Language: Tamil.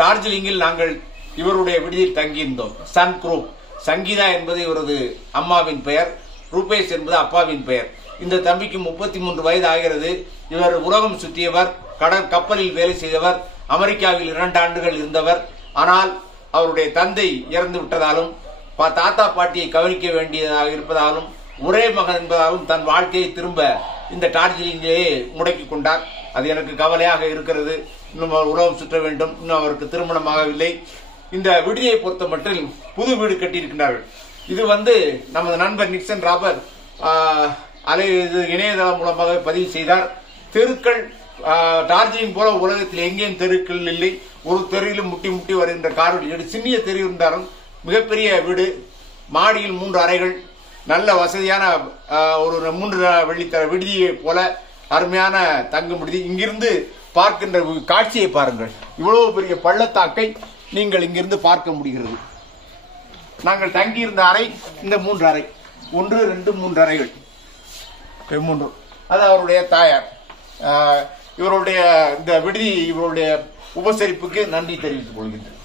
டார்ஜிலிங்கில் நாங்கள் இவருடைய விடுதியில் தங்கியிருந்தோம். Sun group. சங்கீதா என்பது இவரது அம்மாவின் பெயர், ரூபேஷ் என்பது அப்பாவின் பெயர். இந்த தம்பிக்கு 33 வயது ஆகிறது. இவர் உலகம் சுற்றியவர், கப்பலில் வேலை செய்தவர், அமெரிக்காவில் 2 ஆண்டுகள் இருந்தவர். ஆனால் அவருடைய தந்தை இறந்து விட்டதாலும் தாத்தா பாட்டியை கவனிக்க வேண்டியதாக இருப்பதாலும் ஒரே மகன் என்பதாலும் தன் வாழ்க்கையை திரும்ப இந்த டார்ஜிலிங்கிலேயே முடக்கி கொண்டார். அது எனக்கு கவலையாக இருக்கிறது. இன்னும் அவர் உலகம் சுற்ற வேண்டும். இன்னும் அவருக்கு திருமணமாகவில்லை. இந்த விடுதியை பொறுத்த மட்டும் புது வீடு கட்டியிருக்கிறார்கள். இது நமது நண்பர் நிக்சன் ராபர்ட் இணையதளம் மூலமாக பதிவு செய்தார். தெருக்கள் டார்ஜிலிங் போல உலகத்தில் எங்கேயும் தெருக்கள் இல்லை. ஒரு தெருவிலும் முட்டி முட்டி வருகின்ற கார் சின்னிய தெரு இருந்தாலும் மிகப்பெரிய வீடு, மாடியில் 3 அறைகள், நல்ல வசதியான ஒரு 3 வெள்ளித்தர விடுதியை போல அருமையான தங்கும் விடுதி. இங்கிருந்து பார்க்கின்ற காட்சியை பாருங்கள். இவ்வளவு பெரிய பள்ளத்தாக்கை நீங்கள் இங்கிருந்து பார்க்க முடிகிறது. நாங்கள் தங்கியிருந்த அறை இந்த 3 அறை, 1 2 3 அறைகள், 3. அது அவருடைய தாயார். இவருடைய இந்த விடுதி, இவருடைய உபசரிப்புக்கு நன்றி தெரிவித்துக் கொள்கின்றேன்.